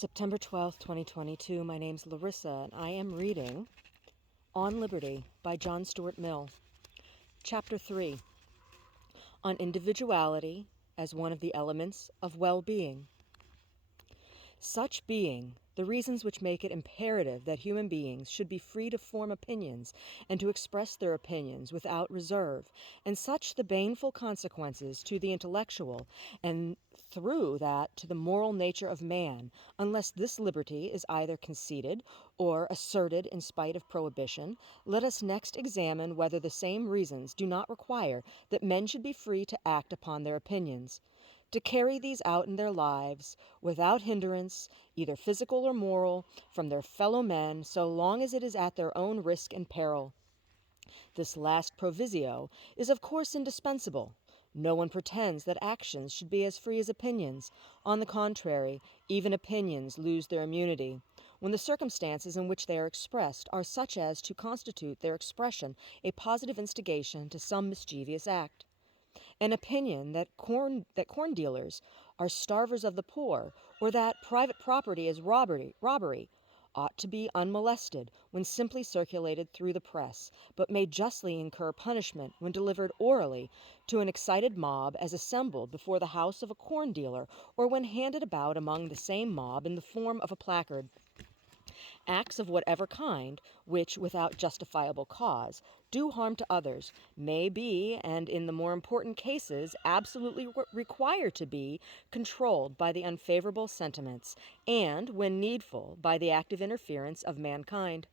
September 12th, 2022. My name's Larissa, and I am reading On Liberty by John Stuart Mill. Chapter 3, on individuality as one of the elements of well-being. Such being, the reasons which make it imperative that human beings should be free to form opinions and to express their opinions without reserve, and such the baneful consequences to the intellectual, and through that to the moral nature of man, unless this liberty is either conceded or asserted in spite of prohibition, let us next examine whether the same reasons do not require that men should be free to act upon their opinions, to carry these out in their lives without hindrance, either physical or moral, from their fellow men, so long as it is at their own risk and peril. This last proviso is of course indispensable. No one pretends that actions should be as free as opinions. On the contrary, even opinions lose their immunity when the circumstances in which they are expressed are such as to constitute their expression a positive instigation to some mischievous act. An opinion that corn dealers are starvers of the poor, or that private property is robbery, ought to be unmolested when simply circulated through the press, but may justly incur punishment when delivered orally to an excited mob as assembled before the house of a corn dealer, or when handed about among the same mob in the form of a placard. Acts of whatever kind, which, without justifiable cause, do harm to others, may be, and in the more important cases, absolutely require to be, controlled by the unfavorable sentiments, and, when needful, by the active interference of mankind.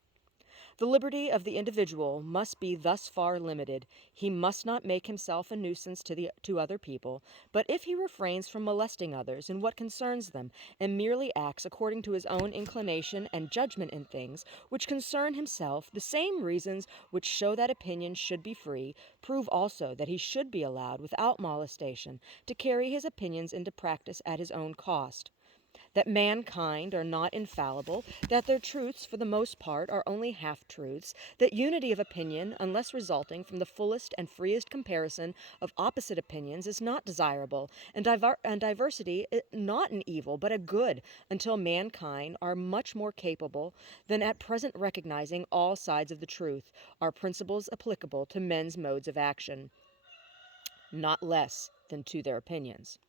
The liberty of the individual must be thus far limited. He must not make himself a nuisance to other people, but if he refrains from molesting others in what concerns them, and merely acts according to his own inclination and judgment in things which concern himself, the same reasons which show that opinions should be free prove also that he should be allowed, without molestation, to carry his opinions into practice at his own cost. That mankind are not infallible, that their truths for the most part are only half-truths, that unity of opinion, unless resulting from the fullest and freest comparison of opposite opinions, is not desirable, and diversity not an evil but a good, until mankind are much more capable than at present recognizing all sides of the truth, are principles applicable to men's modes of action, not less than to their opinions.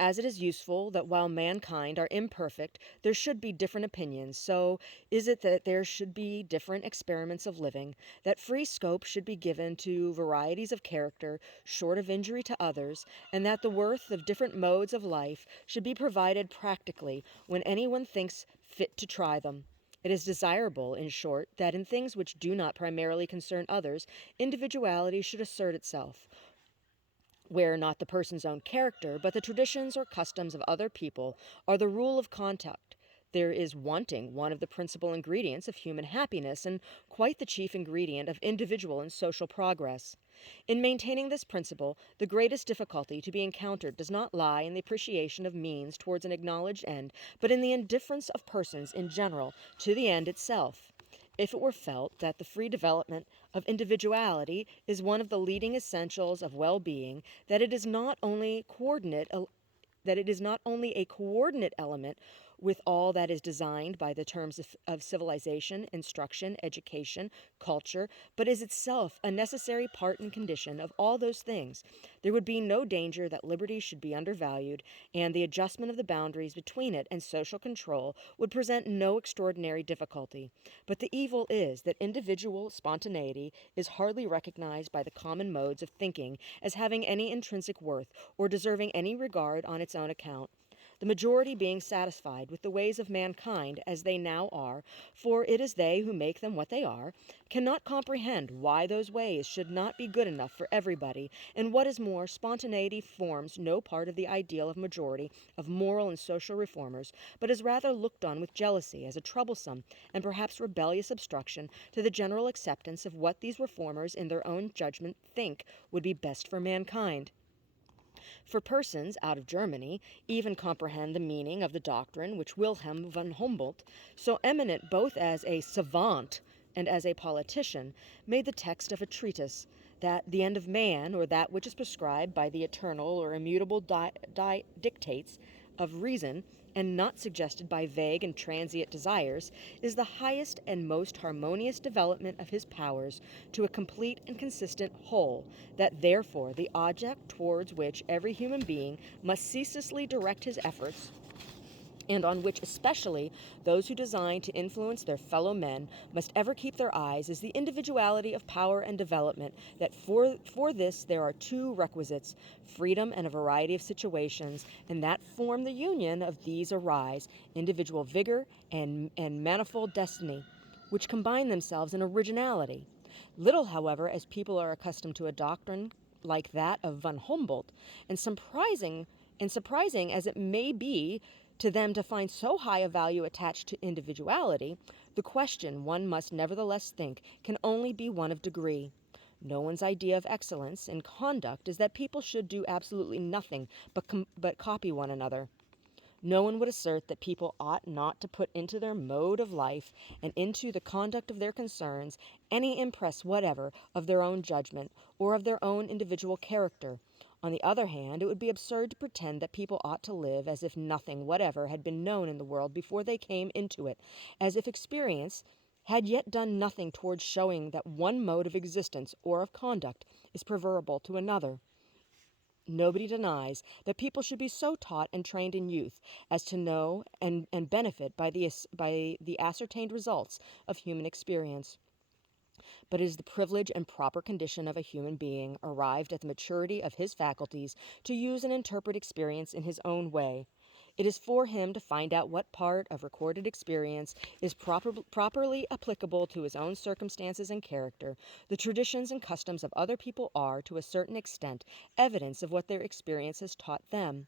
As it is useful that while mankind are imperfect there should be different opinions, so is it that there should be different experiments of living, that free scope should be given to varieties of character, short of injury to others, and that the worth of different modes of life should be provided practically when anyone thinks fit to try them. It is desirable, in short, that in things which do not primarily concern others, individuality should assert itself, where not the person's own character, but the traditions or customs of other people are the rule of conduct. There is wanting one of the principal ingredients of human happiness, and quite the chief ingredient of individual and social progress. In maintaining this principle, the greatest difficulty to be encountered does not lie in the appreciation of means towards an acknowledged end, but in the indifference of persons in general to the end itself. If it were felt that the free development of individuality is one of the leading essentials of well-being, that it is not only a coordinate element with all that is designed by the terms of civilization, instruction, education, culture, but is itself a necessary part and condition of all those things, there would be no danger that liberty should be undervalued, and the adjustment of the boundaries between it and social control would present no extraordinary difficulty. But the evil is that individual spontaneity is hardly recognized by the common modes of thinking as having any intrinsic worth, or deserving any regard on its own account. The majority being satisfied with the ways of mankind as they now are, for it is they who make them what they are, cannot comprehend why those ways should not be good enough for everybody, and what is more, spontaneity forms no part of the ideal of majority of moral and social reformers, but is rather looked on with jealousy as a troublesome and perhaps rebellious obstruction to the general acceptance of what these reformers in their own judgment think would be best for mankind. For persons out of Germany even comprehend the meaning of the doctrine which Wilhelm von Humboldt, so eminent both as a savant and as a politician, made the text of a treatise, that the end of man, or that which is prescribed by the eternal or immutable dictates of reason and not suggested by vague and transient desires, is the highest and most harmonious development of his powers to a complete and consistent whole, that therefore the object towards which every human being must ceaselessly direct his efforts, and on which especially those who design to influence their fellow men must ever keep their eyes, is the individuality of power and development, that for this there are two requisites, freedom and a variety of situations, and that form the union of these arise, individual vigor and manifold destiny, which combine themselves in originality. Little, however, as people are accustomed to a doctrine like that of von Humboldt, and surprising as it may be to them to find so high a value attached to individuality, the question, one must nevertheless think, can only be one of degree. No one's idea of excellence in conduct is that people should do absolutely nothing but copy one another. No one would assert that people ought not to put into their mode of life and into the conduct of their concerns any impress whatever of their own judgment or of their own individual character. On the other hand, it would be absurd to pretend that people ought to live as if nothing whatever had been known in the world before they came into it, as if experience had yet done nothing towards showing that one mode of existence or of conduct is preferable to another. Nobody denies that people should be so taught and trained in youth as to know and benefit by the ascertained results of human experience. But it is the privilege and proper condition of a human being, arrived at the maturity of his faculties, to use and interpret experience in his own way. It is for him to find out what part of recorded experience is properly applicable to his own circumstances and character. The traditions and customs of other people are, to a certain extent, evidence of what their experience has taught them,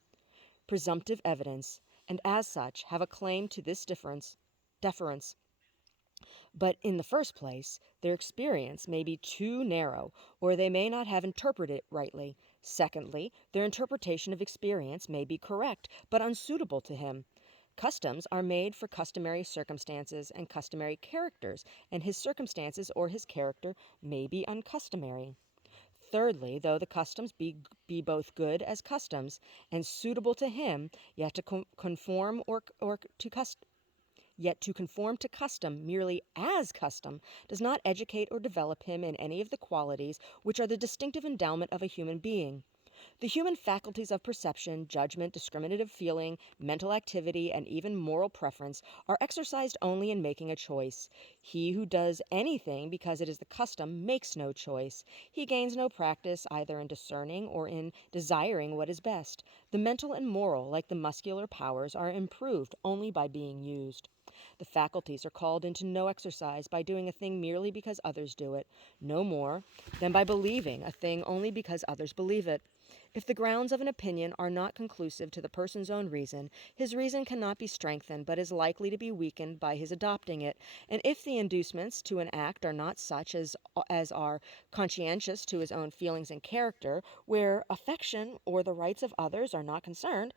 presumptive evidence, and as such have a claim to this deference. But in the first place, their experience may be too narrow, or they may not have interpreted it rightly. Secondly, their interpretation of experience may be correct, but unsuitable to him. Customs are made for customary circumstances and customary characters, and his circumstances or his character may be uncustomary. Thirdly, though the customs be both good as customs and suitable to him, yet to conform or to custom. Yet to conform to custom merely as custom does not educate or develop him in any of the qualities which are the distinctive endowment of a human being. The human faculties of perception, judgment, discriminative feeling, mental activity, and even moral preference are exercised only in making a choice. He who does anything because it is the custom makes no choice. He gains no practice either in discerning or in desiring what is best. The mental and moral, like the muscular powers, are improved only by being used. The faculties are called into no exercise by doing a thing merely because others do it, no more than by believing a thing only because others believe it. If the grounds of an opinion are not conclusive to the person's own reason, his reason cannot be strengthened, but is likely to be weakened by his adopting it. And if the inducements to an act are not such as are conscientious to his own feelings and character, where affection or the rights of others are not concerned,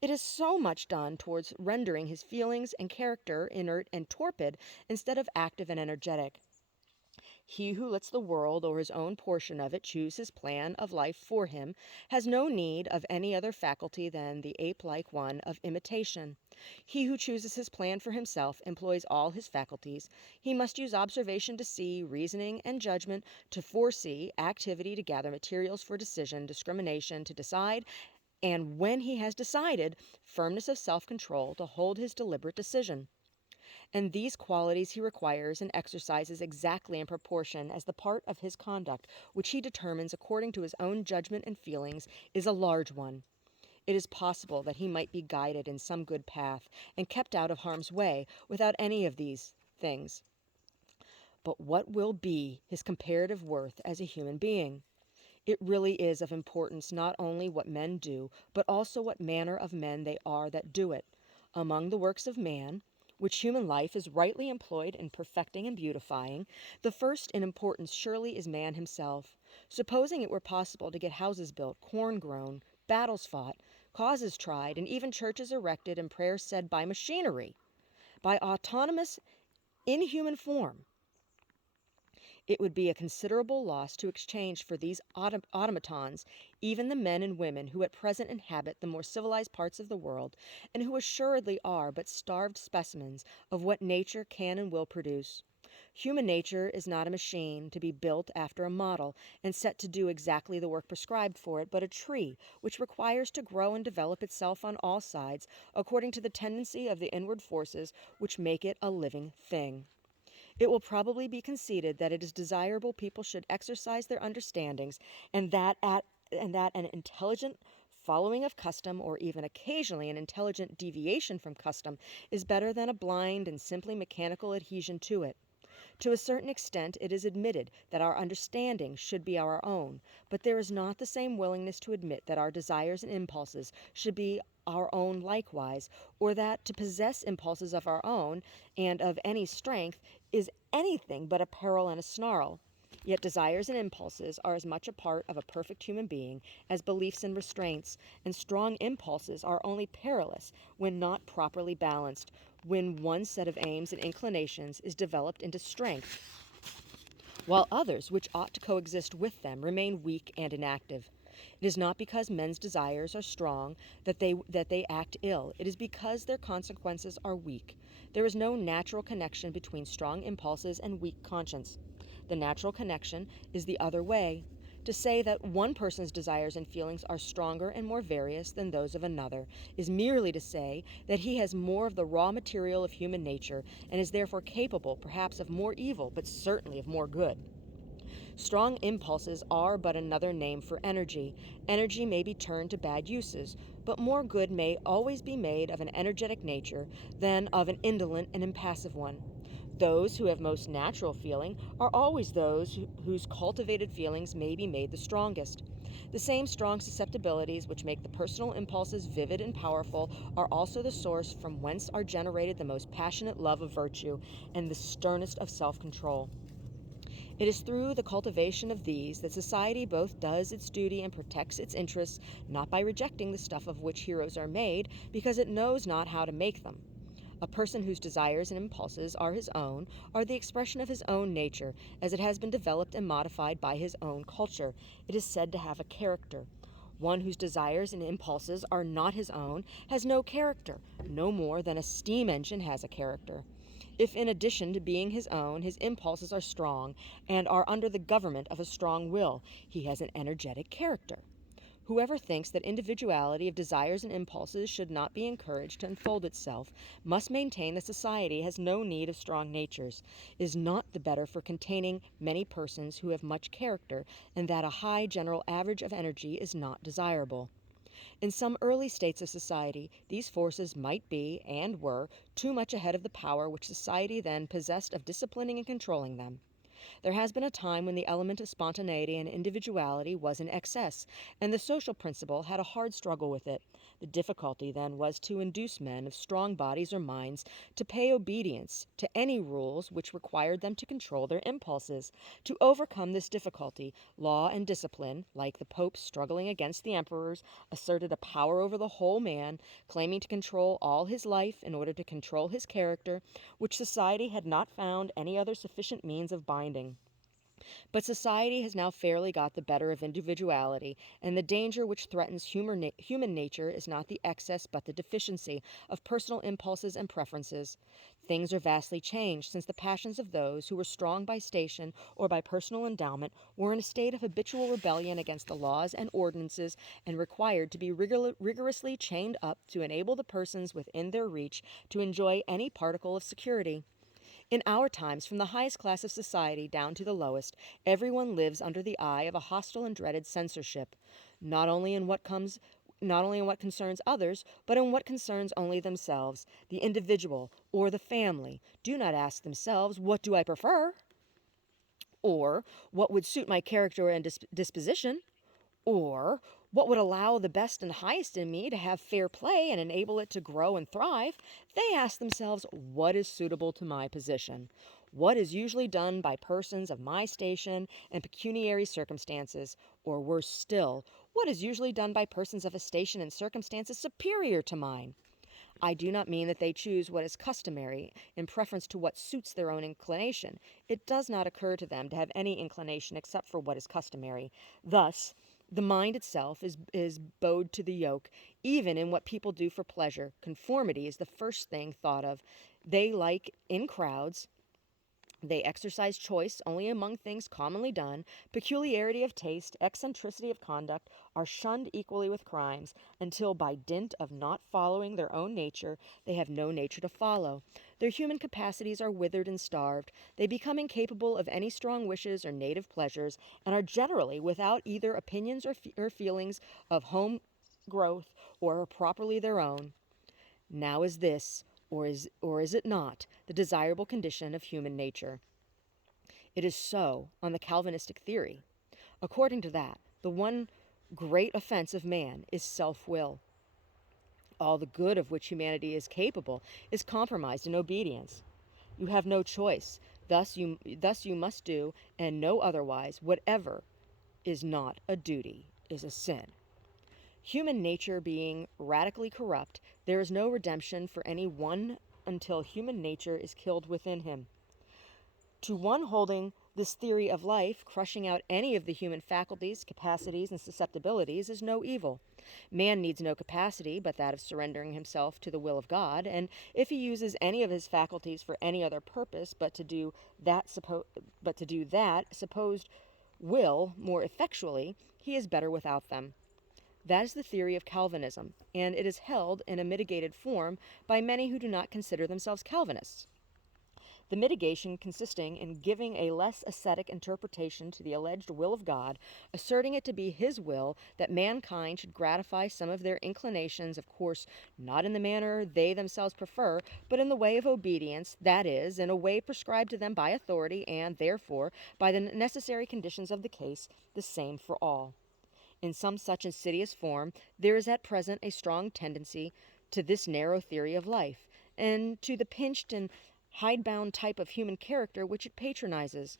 it is so much done towards rendering his feelings and character inert and torpid instead of active and energetic. He who lets the world or his own portion of it choose his plan of life for him has no need of any other faculty than the ape-like one of imitation. He who chooses his plan for himself employs all his faculties. He must use observation to see, reasoning and judgment to foresee, activity to gather materials for decision, discrimination to decide, and when he has decided, firmness of self-control to hold his deliberate decision. And these qualities he requires and exercises exactly in proportion as the part of his conduct which he determines according to his own judgment and feelings is a large one. It is possible that he might be guided in some good path and kept out of harm's way without any of these things. But what will be his comparative worth as a human being? It really is of importance not only what men do, but also what manner of men they are that do it. Among the works of man, which human life is rightly employed in perfecting and beautifying, the first in importance surely is man himself. Supposing it were possible to get houses built, corn grown, battles fought, causes tried, and even churches erected and prayers said by machinery, by autonomous, inhuman form, It would be a considerable loss to exchange for these automatons even the men and women who at present inhabit the more civilized parts of the world, and who assuredly are but starved specimens of what nature can and will produce. Human nature is not a machine to be built after a model and set to do exactly the work prescribed for it, but a tree which requires to grow and develop itself on all sides according to the tendency of the inward forces which make it a living thing. It will probably be conceded that it is desirable people should exercise their understandings, and that an intelligent following of custom, or even occasionally an intelligent deviation from custom, is better than a blind and simply mechanical adhesion to it. To a certain extent it is admitted that our understanding should be our own, but there is not the same willingness to admit that our desires and impulses should be our own likewise, or that to possess impulses of our own and of any strength is anything but a peril and a snarl. Yet desires and impulses are as much a part of a perfect human being as beliefs and restraints, and strong impulses are only perilous when not properly balanced, when one set of aims and inclinations is developed into strength, while others, which ought to coexist with them, remain weak and inactive. It is not because men's desires are strong that they act ill. It is because their consequences are weak. There is no natural connection between strong impulses and weak conscience. The natural connection is the other way. To say that one person's desires and feelings are stronger and more various than those of another is merely to say that he has more of the raw material of human nature and is therefore capable perhaps of more evil, but certainly of more good. Strong impulses are but another name for energy. Energy may be turned to bad uses, but more good may always be made of an energetic nature than of an indolent and impassive one. Those who have most natural feeling are always those whose cultivated feelings may be made the strongest. The same strong susceptibilities which make the personal impulses vivid and powerful are also the source from whence are generated the most passionate love of virtue and the sternest of self-control. It is through the cultivation of these that society both does its duty and protects its interests, not by rejecting the stuff of which heroes are made, because it knows not how to make them. A person whose desires and impulses are his own are the expression of his own nature, as it has been developed and modified by his own culture. It is said to have a character. One whose desires and impulses are not his own has no character, no more than a steam engine has a character. If in addition to being his own, his impulses are strong and are under the government of a strong will, he has an energetic character. Whoever thinks that individuality of desires and impulses should not be encouraged to unfold itself must maintain that society has no need of strong natures, is not the better for containing many persons who have much character, and that a high general average of energy is not desirable. In some early states of society, these forces might be, and were, too much ahead of the power which society then possessed of disciplining and controlling them. There has been a time when the element of spontaneity and individuality was in excess, and the social principle had a hard struggle with it. The difficulty then was to induce men of strong bodies or minds to pay obedience to any rules which required them to control their impulses. To overcome this difficulty, law and discipline, like the popes struggling against the emperors, asserted a power over the whole man, claiming to control all his life in order to control his character, which society had not found any other sufficient means of binding. But society has now fairly got the better of individuality, and the danger which threatens human nature is not the excess but the deficiency of personal impulses and preferences. Things are vastly changed since the passions of those who were strong by station or by personal endowment were in a state of habitual rebellion against the laws and ordinances and required to be rigorously chained up to enable the persons within their reach to enjoy any particle of security. In our times, from the highest class of society down to the lowest, everyone lives under the eye of a hostile and dreaded censorship, not only in what concerns others, but in what concerns only themselves. The individual or the family do not ask themselves, "What do I prefer?" or "What would suit my character and disposition?" or "What would allow the best and highest in me to have fair play and enable it to grow and thrive?" They ask themselves, "What is suitable to my position?" What is usually done by persons of my station and pecuniary circumstances, or worse still, what is usually done by persons of a station and circumstances superior to mine? I do not mean that they choose what is customary in preference to what suits their own inclination. It does not occur to them to have any inclination except for what is customary. Thus, the mind itself is bowed to the yoke, even in what people do for pleasure. Conformity is the first thing thought of. They like in crowds, they exercise choice only among things commonly done. Peculiarity of taste, eccentricity of conduct are shunned equally with crimes, until by dint of not following their own nature, they have no nature to follow. Their human capacities are withered and starved. They become incapable of any strong wishes or native pleasures, and are generally without either opinions or feelings of home growth or properly their own. Now is this, or is it not, the desirable condition of human nature? It is so on the Calvinistic theory. According to that, the one great offense of man is self-will. All the good of which humanity is capable is compromised in obedience. You have no choice. Thus you must do, and no otherwise. Whatever is not a duty is a sin. Human nature being radically corrupt, there is no redemption for any one until human nature is killed within him. To one holding this theory of life, crushing out any of the human faculties, capacities, and susceptibilities is no evil. Man needs no capacity but that of surrendering himself to the will of God, and if he uses any of his faculties for any other purpose but to do that supposed will more effectually, he is better without them. That is the theory of Calvinism, and it is held in a mitigated form by many who do not consider themselves Calvinists. The mitigation consisting in giving a less ascetic interpretation to the alleged will of God, asserting it to be his will that mankind should gratify some of their inclinations, of course, not in the manner they themselves prefer, but in the way of obedience, that is, in a way prescribed to them by authority, and, therefore, by the necessary conditions of the case, the same for all. In some such insidious form, there is at present a strong tendency to this narrow theory of life, and to the pinched and hidebound type of human character which it patronizes.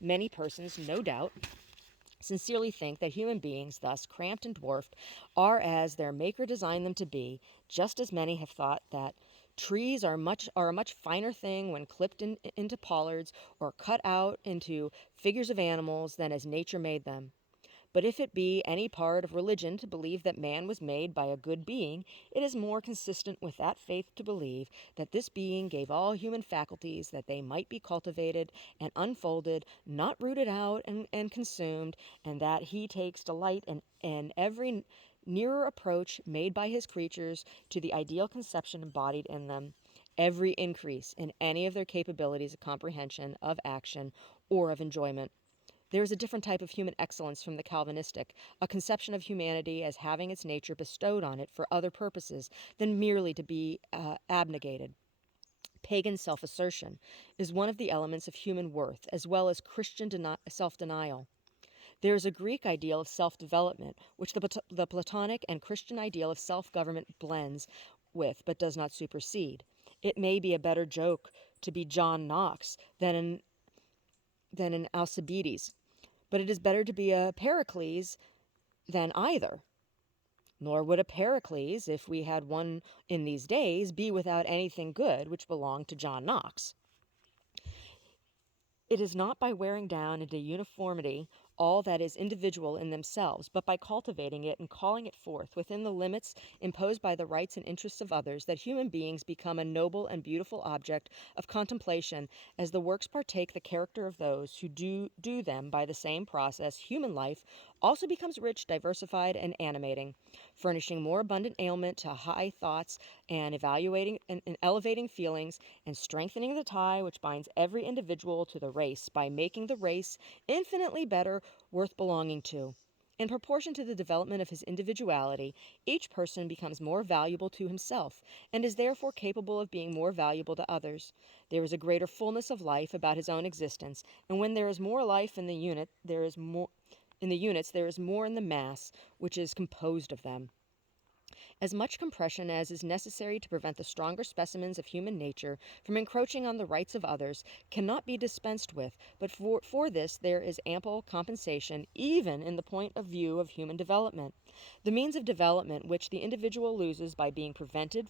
Many persons, no doubt, sincerely think that human beings, thus cramped and dwarfed, are as their Maker designed them to be, just as many have thought that trees are a much finer thing when clipped into pollards or cut out into figures of animals than as nature made them. But if it be any part of religion to believe that man was made by a good being, it is more consistent with that faith to believe that this being gave all human faculties that they might be cultivated and unfolded, not rooted out and consumed, and that he takes delight in every nearer approach made by his creatures to the ideal conception embodied in them, every increase in any of their capabilities of comprehension, of action, or of enjoyment. There is a different type of human excellence from the Calvinistic, a conception of humanity as having its nature bestowed on it for other purposes than merely to be abnegated. Pagan self-assertion is one of the elements of human worth, as well as Christian self-denial. There is a Greek ideal of self-development, which the Platonic and Christian ideal of self-government blends with, but does not supersede. It may be a better joke to be John Knox than an Alcibiades, but it is better to be a Pericles than either. Nor would a Pericles, if we had one in these days, be without anything good which belonged to John Knox. It is not by wearing down into uniformity all that is individual in themselves, but by cultivating it and calling it forth within the limits imposed by the rights and interests of others, that human beings become a noble and beautiful object of contemplation, as the works partake the character of those who do them by the same process. Human life also becomes rich, diversified, and animating, furnishing more abundant aliment to high thoughts and elevating feelings, and strengthening the tie which binds every individual to the race by making the race infinitely better worth belonging to. In proportion to the development of his individuality, each person becomes more valuable to himself, and is therefore capable of being more valuable to others. There is a greater fullness of life about his own existence, and when there is more life in the units, there is more in the mass which is composed of them. As much compression as is necessary to prevent the stronger specimens of human nature from encroaching on the rights of others cannot be dispensed with, but for this there is ample compensation even in the point of view of human development. The means of development which the individual loses by being prevented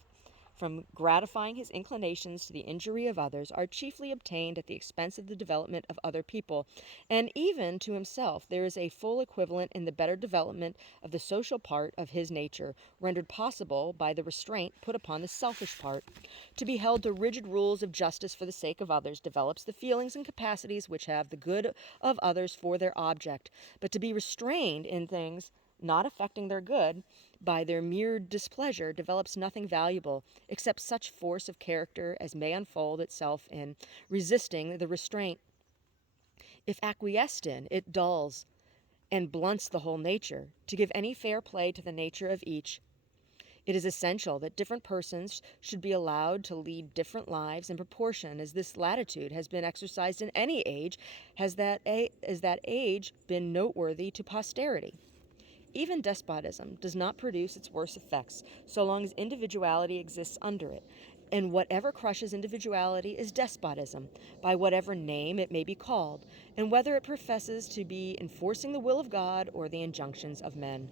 from gratifying his inclinations to the injury of others are chiefly obtained at the expense of the development of other people, and even to himself there is a full equivalent in the better development of the social part of his nature, rendered possible by the restraint put upon the selfish part. To be held to rigid rules of justice for the sake of others develops the feelings and capacities which have the good of others for their object, but to be restrained in things not affecting their good by their mere displeasure develops nothing valuable except such force of character as may unfold itself in resisting the restraint. If acquiesced in, it dulls and blunts the whole nature. To give any fair play to the nature of each, it is essential that different persons should be allowed to lead different lives in proportion as this latitude has been exercised in any age, has that age been noteworthy to posterity. Even despotism does not produce its worst effects so long as individuality exists under it, and whatever crushes individuality is despotism, by whatever name it may be called, and whether it professes to be enforcing the will of God or the injunctions of men.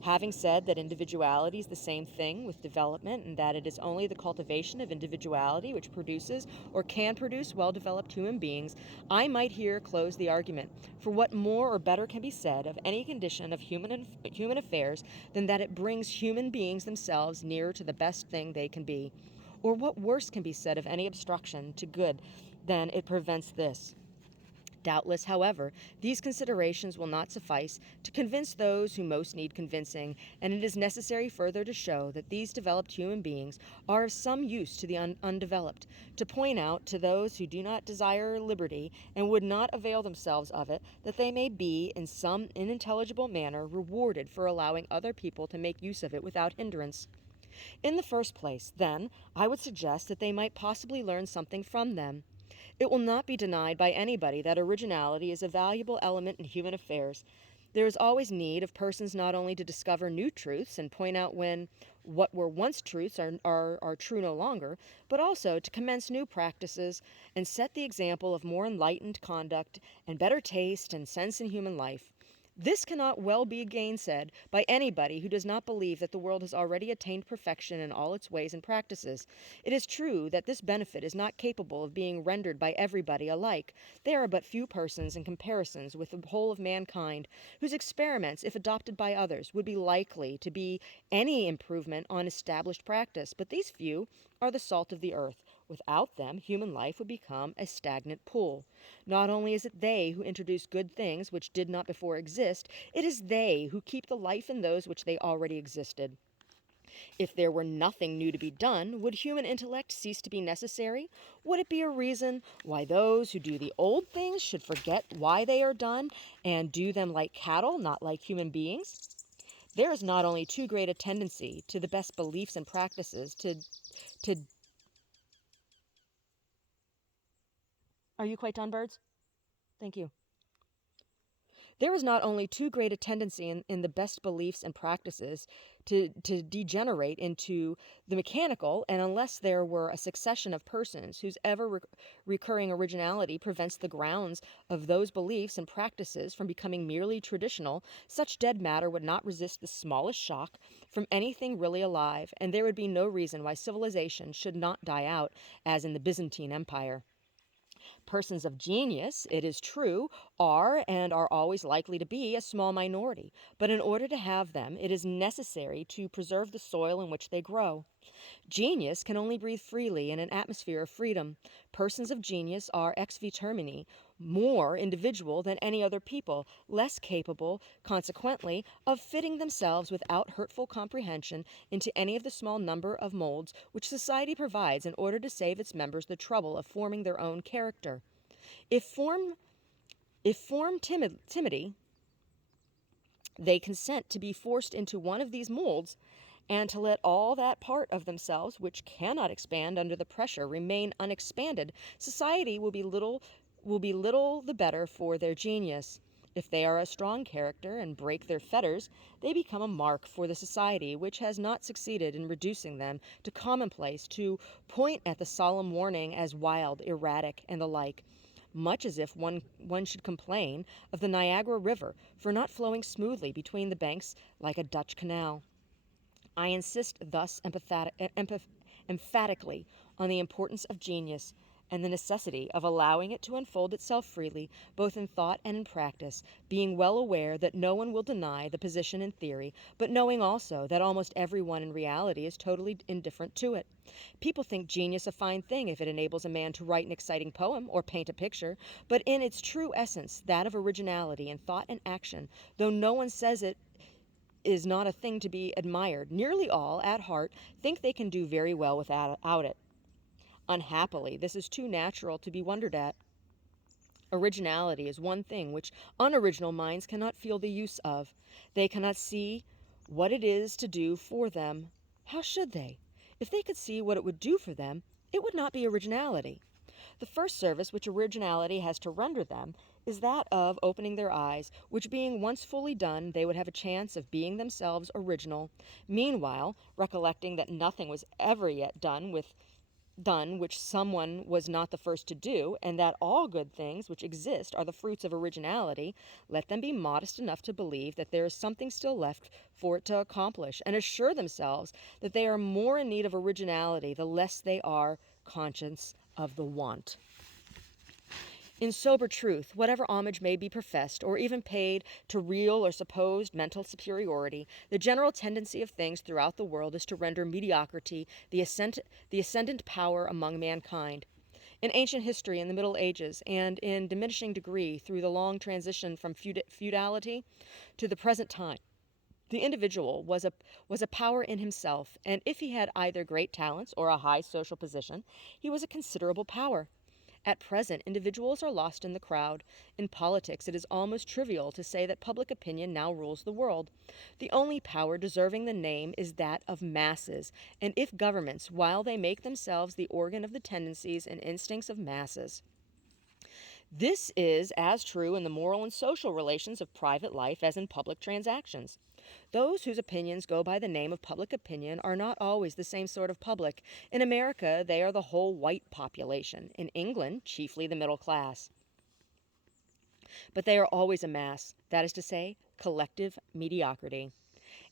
Having said that individuality is the same thing with development, and that it is only the cultivation of individuality which produces or can produce well-developed human beings, I might here close the argument. For what more or better can be said of any condition of human affairs than that it brings human beings themselves nearer to the best thing they can be? Or what worse can be said of any obstruction to good than it prevents this? Doubtless, however, these considerations will not suffice to convince those who most need convincing, and it is necessary further to show that these developed human beings are of some use to the undeveloped, to point out to those who do not desire liberty and would not avail themselves of it, that they may be, in some unintelligible manner, rewarded for allowing other people to make use of it without hindrance. In the first place, then, I would suggest that they might possibly learn something from them. It will not be denied by anybody that originality is a valuable element in human affairs. There is always need of persons not only to discover new truths and point out when what were once truths are true no longer, but also to commence new practices and set the example of more enlightened conduct and better taste and sense in human life. This cannot well be gainsaid by anybody who does not believe that the world has already attained perfection in all its ways and practices. It is true that this benefit is not capable of being rendered by everybody alike. There are but few persons in comparisons with the whole of mankind whose experiments, if adopted by others, would be likely to be any improvement on established practice, but these few are the salt of the earth. Without them, human life would become a stagnant pool. Not only is it they who introduce good things which did not before exist, it is they who keep the life in those which they already existed. If there were nothing new to be done, would human intellect cease to be necessary? Would it be a reason why those who do the old things should forget why they are done and do them like cattle, not like human beings? There is not only too great a tendency to the best beliefs and practices to Are you quite done, birds? Thank you. There is not only too great a tendency in the best beliefs and practices to degenerate into the mechanical, and unless there were a succession of persons whose recurring originality prevents the grounds of those beliefs and practices from becoming merely traditional, such dead matter would not resist the smallest shock from anything really alive, and there would be no reason why civilization should not die out, as in the Byzantine Empire. Persons of genius, it is true, are and are always likely to be a small minority, but in order to have them, it is necessary to preserve the soil in which they grow. Genius can only breathe freely in an atmosphere of freedom. Persons of genius are ex termini, more individual than any other people, less capable, consequently, of fitting themselves without hurtful comprehension into any of the small number of molds which society provides in order to save its members the trouble of forming their own character. If form timidity, they consent to be forced into one of these molds, and to let all that part of themselves which cannot expand under the pressure remain unexpanded, society will be little the better for their genius. If they are a strong character and break their fetters, they become a mark for the society which has not succeeded in reducing them to commonplace, to point at the solemn warning as wild, erratic, and the like, much as if one should complain of the Niagara River for not flowing smoothly between the banks like a Dutch canal. I insist thus emphatically on the importance of genius and the necessity of allowing it to unfold itself freely, both in thought and in practice, being well aware that no one will deny the position in theory, but knowing also that almost everyone in reality is totally indifferent to it. People think genius a fine thing if it enables a man to write an exciting poem or paint a picture, but in its true essence, that of originality in thought and action, though no one says it is not a thing to be admired, nearly all, at heart, think they can do very well without it. Unhappily, this is too natural to be wondered at. Originality is one thing which unoriginal minds cannot feel the use of. They cannot see what it is to do for them. How should they? If they could see what it would do for them, it would not be originality. The first service which originality has to render them is that of opening their eyes, which being once fully done, they would have a chance of being themselves original. Meanwhile, recollecting that nothing was ever yet done which someone was not the first to do, and that all good things which exist are the fruits of originality, let them be modest enough to believe that there is something still left for it to accomplish, and assure themselves that they are more in need of originality the less they are conscious of the want. In sober truth, whatever homage may be professed or even paid to real or supposed mental superiority, the general tendency of things throughout the world is to render mediocrity the ascendant power among mankind. In ancient history, in the Middle Ages, and in diminishing degree through the long transition from feudality to the present time, the individual was a power in himself, and if he had either great talents or a high social position, he was a considerable power. At present, individuals are lost in the crowd. In politics, it is almost trivial to say that public opinion now rules the world. The only power deserving the name is that of masses, and if governments, while they make themselves the organ of the tendencies and instincts of masses. This is as true in the moral and social relations of private life as in public transactions. Those whose opinions go by the name of public opinion are not always the same sort of public. In America, they are the whole white population. In England, chiefly the middle class. But they are always a mass, that is to say, collective mediocrity.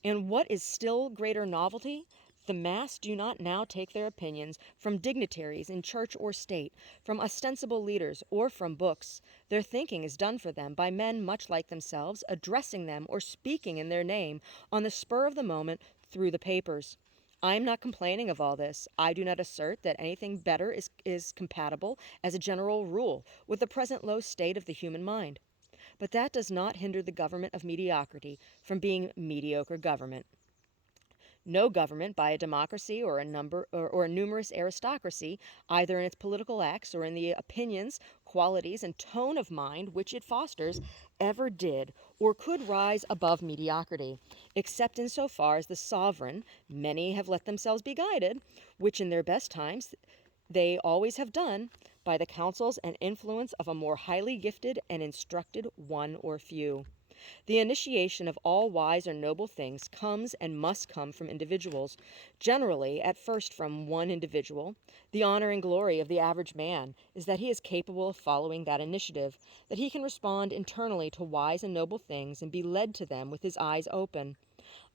And what is still greater novelty? The mass do not now take their opinions from dignitaries in church or state, from ostensible leaders, or from books. Their thinking is done for them by men much like themselves, addressing them or speaking in their name on the spur of the moment through the papers. I am not complaining of all this. I do not assert that anything better is compatible, as a general rule, with the present low state of the human mind. But that does not hinder the government of mediocrity from being mediocre government. No government by a democracy or a numerous aristocracy, either in its political acts or in the opinions, qualities, and tone of mind which it fosters, ever did or could rise above mediocrity, except in so far as the sovereign, many have let themselves be guided, which in their best times they always have done, by the counsels and influence of a more highly gifted and instructed one or few. The initiation of all wise or noble things comes and must come from individuals, generally at first from one individual. The honor and glory of the average man is that he is capable of following that initiative, that he can respond internally to wise and noble things and be led to them with his eyes open.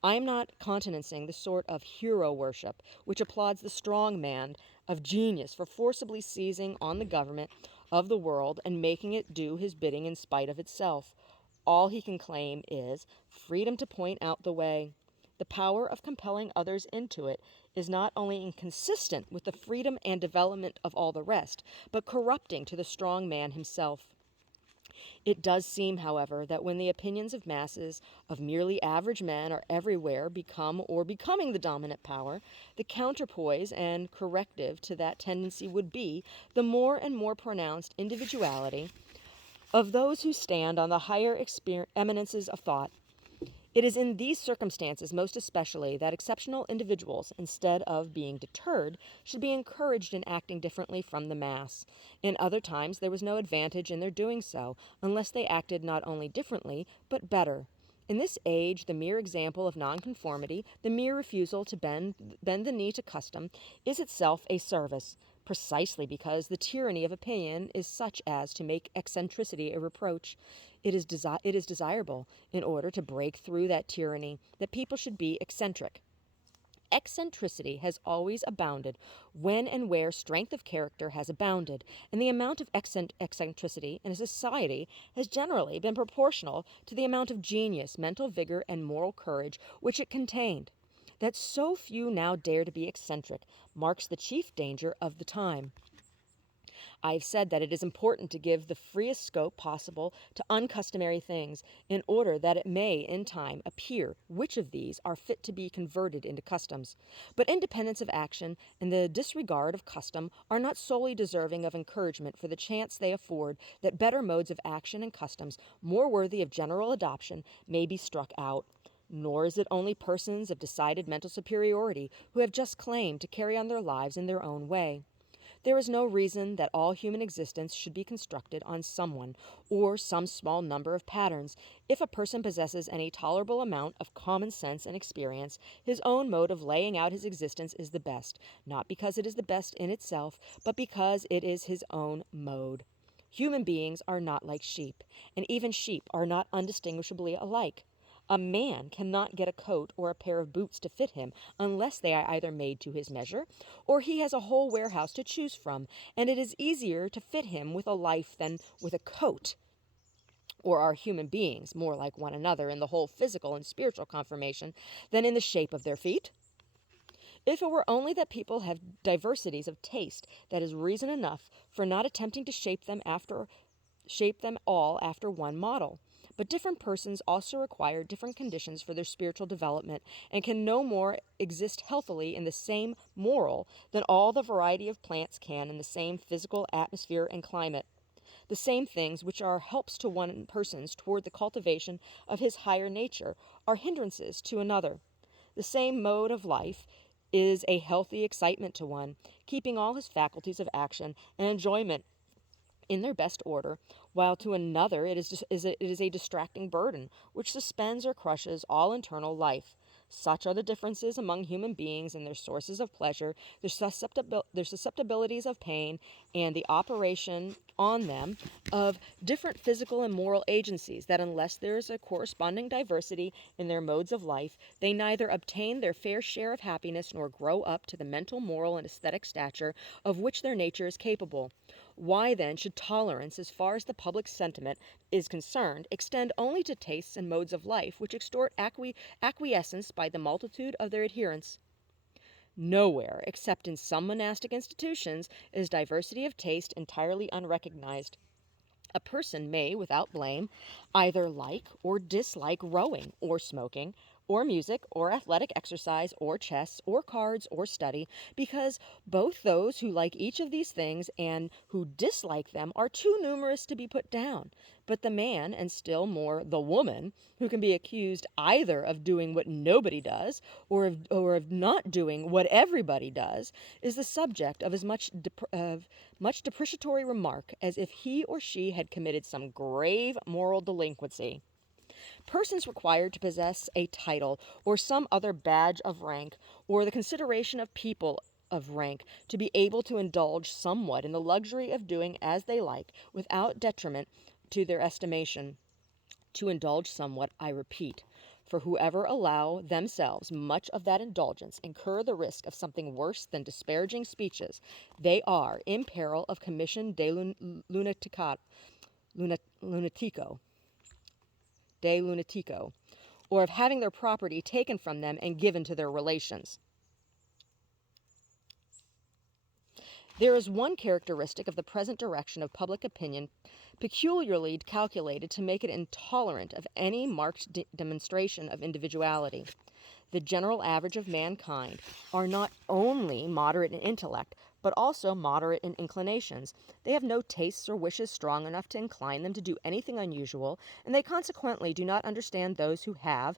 I am not countenancing the sort of hero worship which applauds the strong man of genius for forcibly seizing on the government of the world and making it do his bidding in spite of itself. All he can claim is freedom to point out the way. The power of compelling others into it is not only inconsistent with the freedom and development of all the rest, but corrupting to the strong man himself. It does seem, however, that when the opinions of masses of merely average men are everywhere becoming the dominant power, the counterpoise and corrective to that tendency would be the more and more pronounced individuality of those who stand on the higher eminences of thought. It is in these circumstances most especially that exceptional individuals, instead of being deterred, should be encouraged in acting differently from the mass. In other times there was no advantage in their doing so, unless they acted not only differently, but better. In this age, the mere example of nonconformity, the mere refusal to bend the knee to custom, is itself a service, precisely because the tyranny of opinion is such as to make eccentricity a reproach. It is desirable, in order to break through that tyranny, that people should be eccentric. Eccentricity has always abounded when and where strength of character has abounded, and the amount of eccentricity in a society has generally been proportional to the amount of genius, mental vigor, and moral courage which it contained. That so few now dare to be eccentric marks the chief danger of the time. I have said that it is important to give the freest scope possible to uncustomary things, in order that it may, in time, appear which of these are fit to be converted into customs. But independence of action and the disregard of custom are not solely deserving of encouragement for the chance they afford that better modes of action and customs, more worthy of general adoption, may be struck out. Nor is it only persons of decided mental superiority who have just claim to carry on their lives in their own way. There is no reason that all human existence should be constructed on someone or some small number of patterns. If a person possesses any tolerable amount of common sense and experience, his own mode of laying out his existence is the best, not because it is the best in itself, but because it is his own mode. Human beings are not like sheep, and even sheep are not undistinguishably alike. A man cannot get a coat or a pair of boots to fit him unless they are either made to his measure or he has a whole warehouse to choose from, and it is easier to fit him with a life than with a coat. Or are human beings more like one another in the whole physical and spiritual conformation than in the shape of their feet? If it were only that people have diversities of taste, that is reason enough for not attempting to shape them all after one model. But different persons also require different conditions for their spiritual development, and can no more exist healthily in the same moral than all the variety of plants can in the same physical atmosphere and climate. The same things which are helps to one person's toward the cultivation of his higher nature are hindrances to another. The same mode of life is a healthy excitement to one, keeping all his faculties of action and enjoyment in their best order, while to another it is a distracting burden, which suspends or crushes all internal life. Such are the differences among human beings in their sources of pleasure, their susceptibilities of pain, and the operation on them of different physical and moral agencies, that unless there is a corresponding diversity in their modes of life, they neither obtain their fair share of happiness nor grow up to the mental, moral, and aesthetic stature of which their nature is capable. Why, then, should tolerance, as far as the public sentiment is concerned, extend only to tastes and modes of life which extort acquiescence by the multitude of their adherents? Nowhere, except in some monastic institutions, is diversity of taste entirely unrecognized. A person may, without blame, either like or dislike rowing or smoking, or music, or athletic exercise, or chess, or cards, or study, because both those who like each of these things and who dislike them are too numerous to be put down. But the man, and still more the woman, who can be accused either of doing what nobody does, or of not doing what everybody does, is the subject of as much depreciatory remark as if he or she had committed some grave moral delinquency. Persons required to possess a title or some other badge of rank, or the consideration of people of rank, to be able to indulge somewhat in the luxury of doing as they like without detriment to their estimation. To indulge somewhat, I repeat, for whoever allow themselves much of that indulgence incur the risk of something worse than disparaging speeches. They are in peril of commission lunatico, de lunatico, or of having their property taken from them and given to their relations. There is one characteristic of the present direction of public opinion peculiarly calculated to make it intolerant of any marked demonstration of individuality. The general average of mankind are not only moderate in intellect, but also moderate in inclinations. They have no tastes or wishes strong enough to incline them to do anything unusual, and they consequently do not understand those who have,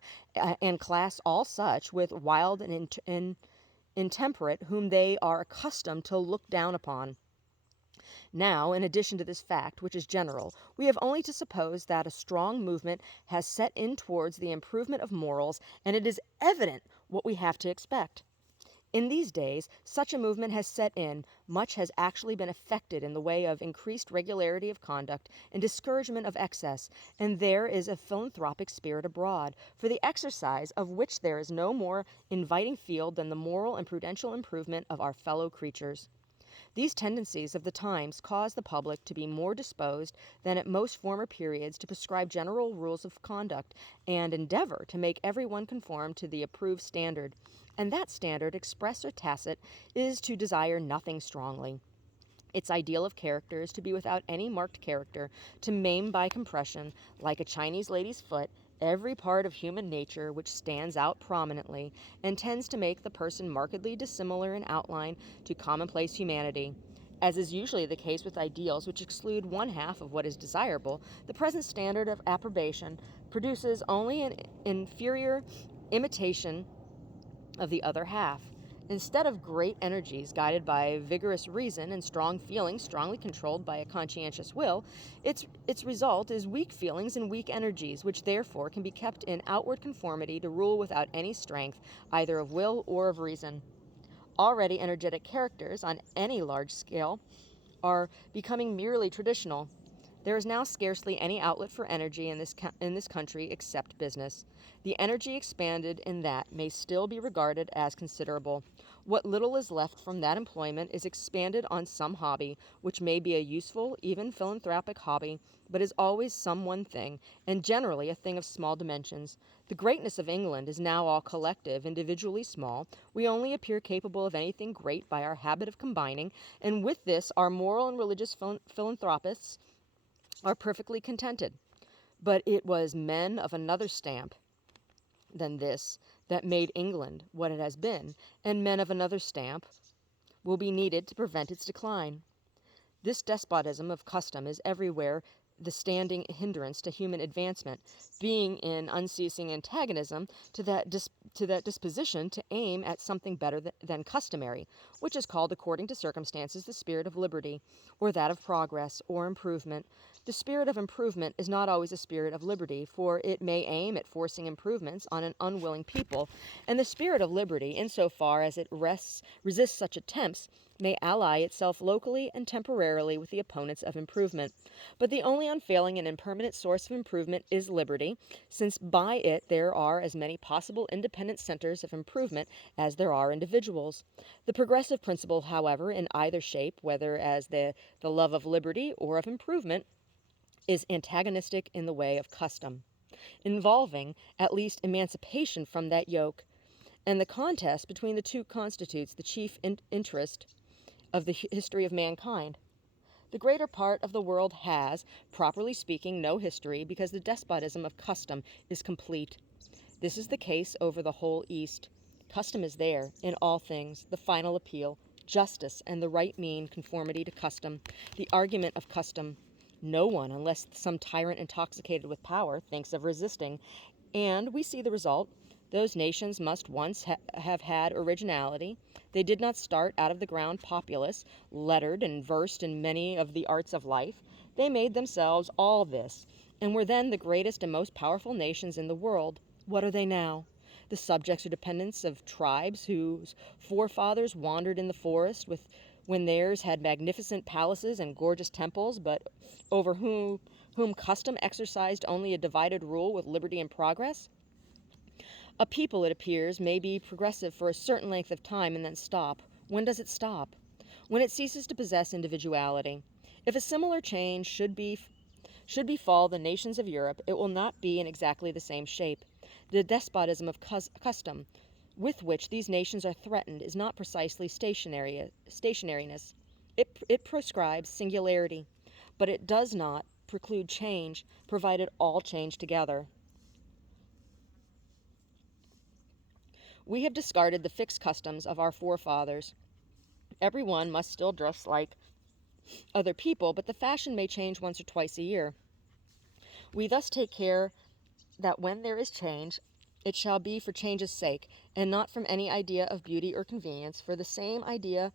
and class all such with wild and intemperate, whom they are accustomed to look down upon. Now, in addition to this fact, which is general, we have only to suppose that a strong movement has set in towards the improvement of morals, and it is evident what we have to expect. In these days, such a movement has set in, much has actually been effected in the way of increased regularity of conduct and discouragement of excess, and there is a philanthropic spirit abroad, for the exercise of which there is no more inviting field than the moral and prudential improvement of our fellow creatures. These tendencies of the times cause the public to be more disposed than at most former periods to prescribe general rules of conduct and endeavor to make every one conform to the approved standard. And that standard, express or tacit, is to desire nothing strongly. Its ideal of character is to be without any marked character, to maim by compression, like a Chinese lady's foot, every part of human nature which stands out prominently and tends to make the person markedly dissimilar in outline to commonplace humanity. As is usually the case with ideals which exclude one half of what is desirable, the present standard of approbation produces only an inferior imitation of the other half. Instead of great energies guided by vigorous reason and strong feelings strongly controlled by a conscientious will, its result is weak feelings and weak energies, which therefore can be kept in outward conformity to rule without any strength, either of will or of reason. Already energetic characters, on any large scale, are becoming merely traditional. There is now scarcely any outlet for energy in this country except business. The energy expended in that may still be regarded as considerable. What little is left from that employment is expended on some hobby, which may be a useful, even philanthropic hobby, but is always some one thing, and generally a thing of small dimensions. The greatness of England is now all collective, individually small. We only appear capable of anything great by our habit of combining, and with this our moral and religious philanthropists are perfectly contented. But it was men of another stamp than this that made England what it has been, and men of another stamp will be needed to prevent its decline. This despotism of custom is everywhere the standing hindrance to human advancement, being in unceasing antagonism to that disposition to aim at something better than customary, which is called according to circumstances the spirit of liberty, or that of progress or improvement. The spirit of improvement is not always a spirit of liberty, for it may aim at forcing improvements on an unwilling people, and the spirit of liberty, in so far as it resists such attempts, may ally itself locally and temporarily with the opponents of improvement. But the only unfailing and impermanent source of improvement is liberty, since by it there are as many possible independent centers of improvement as there are individuals. The progressive principle, however, in either shape, whether as the love of liberty or of improvement, is antagonistic in the way of custom, involving at least emancipation from that yoke, and the contest between the two constitutes the chief interest of the history of mankind. The greater part of the world has, properly speaking, no history, because the despotism of custom is complete. This is the case over the whole East. Custom is there, in all things, the final appeal, justice and the right mean conformity to custom, the argument of custom. No one, unless some tyrant intoxicated with power, thinks of resisting, and we see the result. Those nations must once have had originality. They did not start out of the ground populous, lettered and versed in many of the arts of life. They made themselves all this, and were then the greatest and most powerful nations in the world. What are they now? The subjects or dependents of tribes whose forefathers wandered in the forest when theirs had magnificent palaces and gorgeous temples, but over whom custom exercised only a divided rule with liberty and progress? A people, it appears, may be progressive for a certain length of time and then stop. When does it stop? When it ceases to possess individuality. If a similar change should befall the nations of Europe, it will not be in exactly the same shape. The despotism of custom with which these nations are threatened is not precisely stationariness. It prescribes singularity, but it does not preclude change, provided all change together. We have discarded the fixed customs of our forefathers. Every one must still dress like other people, but the fashion may change once or twice a year. We thus take care that when there is change, it shall be for change's sake, and not from any idea of beauty or convenience, for the same idea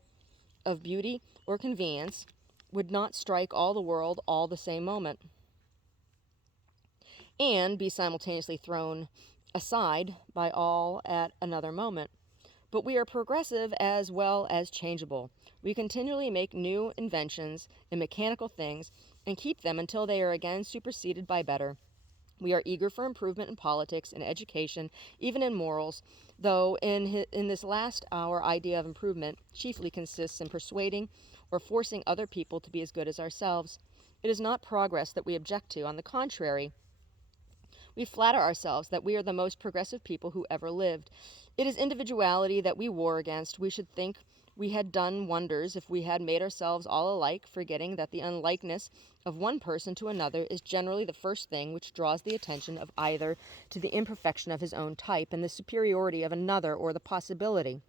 of beauty or convenience would not strike all the world all the same moment, and be simultaneously thrown aside by all at another moment. But we are progressive as well as changeable. We continually make new inventions in mechanical things and keep them until they are again superseded by better. We are eager for improvement in politics, in education, even in morals, though in this last our idea of improvement chiefly consists in persuading or forcing other people to be as good as ourselves. It is not progress that we object to. On the contrary, we flatter ourselves that we are the most progressive people who ever lived. It is individuality that we war against. We should think we had done wonders if we had made ourselves all alike, forgetting that the unlikeness of one person to another is generally the first thing which draws the attention of either to the imperfection of his own type and the superiority of another, or the possibility,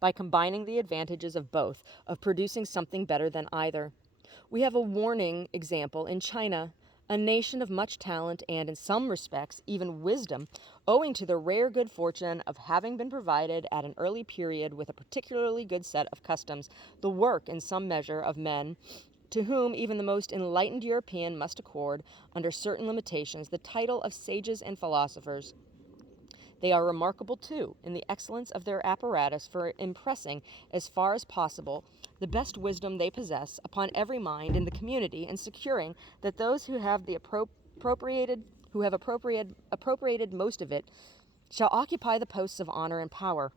by combining the advantages of both, of producing something better than either. We have a warning example in China, a nation of much talent and, in some respects, even wisdom, owing to the rare good fortune of having been provided at an early period with a particularly good set of customs, the work, in some measure, of men to whom even the most enlightened European must accord, under certain limitations, the title of sages and philosophers. They are remarkable, too, in the excellence of their apparatus for impressing, as far as possible, the best wisdom they possess upon every mind in the community, and securing that those who have appropriated most of it shall occupy the posts of honor and power.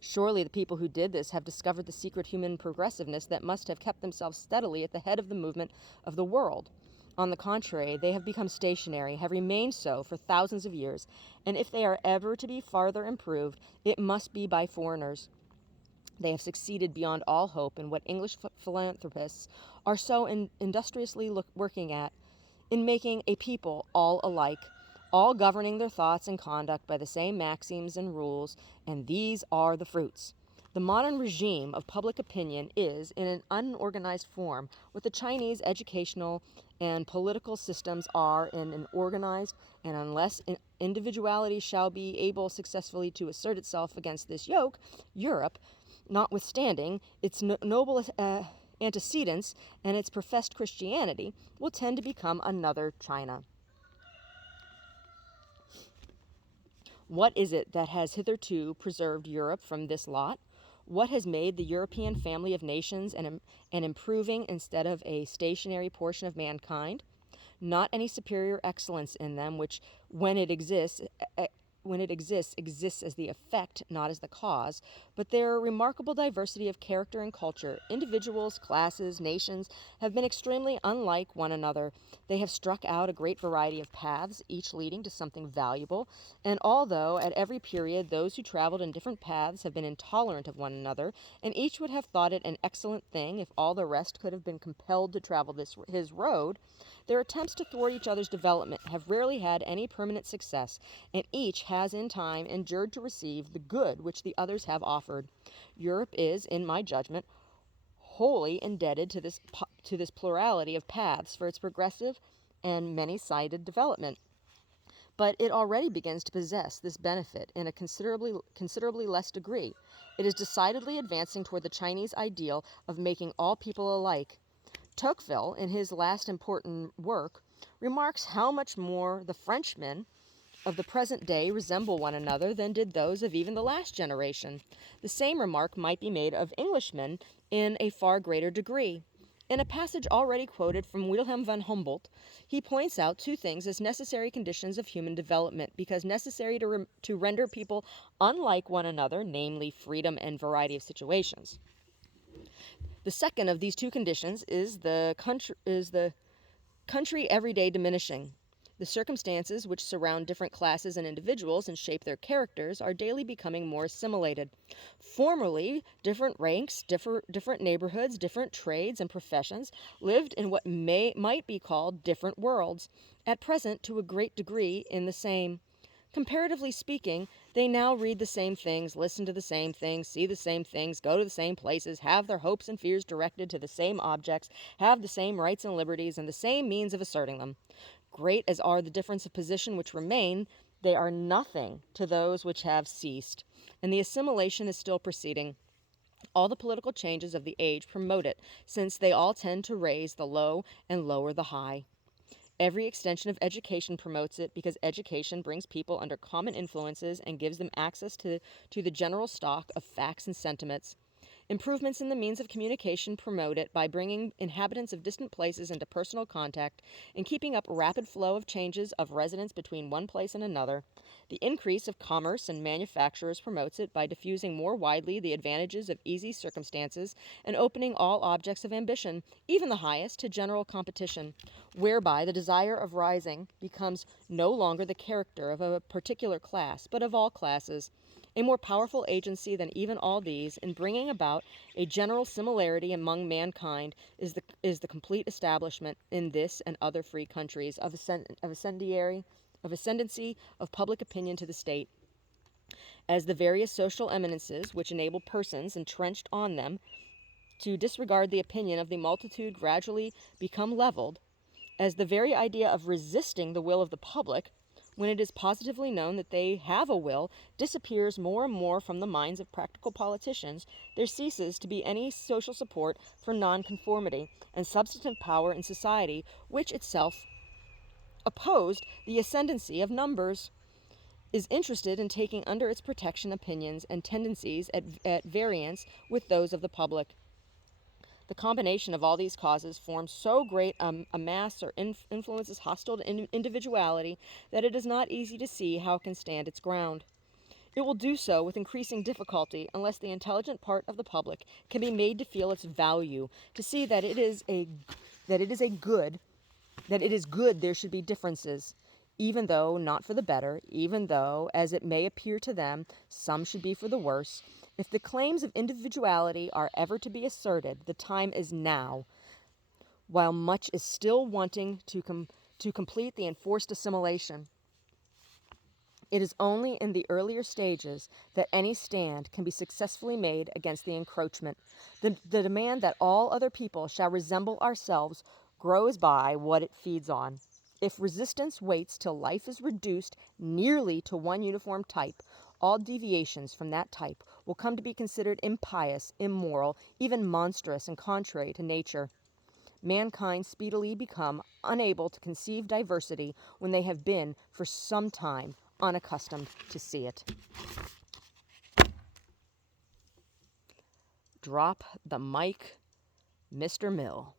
Surely the people who did this have discovered the secret human progressiveness that must have kept themselves steadily at the head of the movement of the world. On the contrary, they have become stationary, have remained so for thousands of years, and if they are ever to be farther improved, it must be by foreigners. They have succeeded beyond all hope in what English philanthropists are so industriously working at, in making a people all alike, all governing their thoughts and conduct by the same maxims and rules, and these are the fruits. The modern regime of public opinion is, in an unorganized form, what the Chinese educational and political systems are in an organized, and unless individuality shall be able successfully to assert itself against this yoke, Europe, notwithstanding its noble antecedents and its professed Christianity, will tend to become another China. What is it that has hitherto preserved Europe from this lot? What has made the European family of nations an improving instead of a stationary portion of mankind? Not any superior excellence in them, which, when it exists, exists as the effect, not as the cause, but their remarkable diversity of character and culture. Individuals, classes, nations have been extremely unlike one another. They have struck out a great variety of paths, each leading to something valuable, and although at every period those who traveled in different paths have been intolerant of one another, and each would have thought it an excellent thing if all the rest could have been compelled to travel his road, their attempts to thwart each other's development have rarely had any permanent success, and each has in time endured to receive the good which the others have offered. Europe is, in my judgment, wholly indebted to this plurality of paths for its progressive and many-sided development. But it already begins to possess this benefit in a considerably less degree. It is decidedly advancing toward the Chinese ideal of making all people alike. Tocqueville, in his last important work, remarks how much more the Frenchmen of the present day resemble one another than did those of even the last generation. The same remark might be made of Englishmen in a far greater degree. In a passage already quoted from Wilhelm von Humboldt, he points out two things as necessary conditions of human development, because necessary to render people unlike one another, namely freedom and variety of situations. The second of these two conditions is the country every day diminishing. The circumstances which surround different classes and individuals and shape their characters are daily becoming more assimilated. Formerly, different ranks, different neighborhoods, different trades and professions lived in what might be called different worlds, at present to a great degree in the same. Comparatively speaking, they now read the same things, listen to the same things, see the same things, go to the same places, have their hopes and fears directed to the same objects, have the same rights and liberties, and the same means of asserting them. Great as are the difference of position which remain, they are nothing to those which have ceased, and the assimilation is still proceeding. All the political changes of the age promote it, since they all tend to raise the low and lower the high. Every extension of education promotes it because education brings people under common influences and gives them access to the general stock of facts and sentiments. Improvements in the means of communication promote it by bringing inhabitants of distant places into personal contact and keeping up rapid flow of changes of residence between one place and another. The increase of commerce and manufacturers promotes it by diffusing more widely the advantages of easy circumstances and opening all objects of ambition, even the highest, to general competition, whereby the desire of rising becomes no longer the character of a particular class, but of all classes. A more powerful agency than even all these in bringing about a general similarity among mankind is the complete establishment in this and other free countries of ascendancy of public opinion to the state, as the various social eminences which enable persons entrenched on them to disregard the opinion of the multitude gradually become leveled, as the very idea of resisting the will of the public, when it is positively known that they have a will, disappears more and more from the minds of practical politicians, there ceases to be any social support for nonconformity and substantive power in society, which itself opposed the ascendancy of numbers, is interested in taking under its protection opinions and tendencies at variance with those of the public. The combination of all these causes forms so great a mass or influences hostile to individuality that it is not easy to see how it can stand its ground. It will do so with increasing difficulty unless the intelligent part of the public can be made to feel its value, to see that it is good there should be differences, even though not for the better, even though, as it may appear to them, some should be for the worse. If the claims of individuality are ever to be asserted, the time is now, while much is still wanting to complete the enforced assimilation. It is only in the earlier stages that any stand can be successfully made against the encroachment. The demand that all other people shall resemble ourselves grows by what it feeds on. If resistance waits till life is reduced nearly to one uniform type, all deviations from that type will come to be considered impious, immoral, even monstrous and contrary to nature. Mankind speedily become unable to conceive diversity when they have been for some time unaccustomed to see it. Drop the mic, Mr. Mill.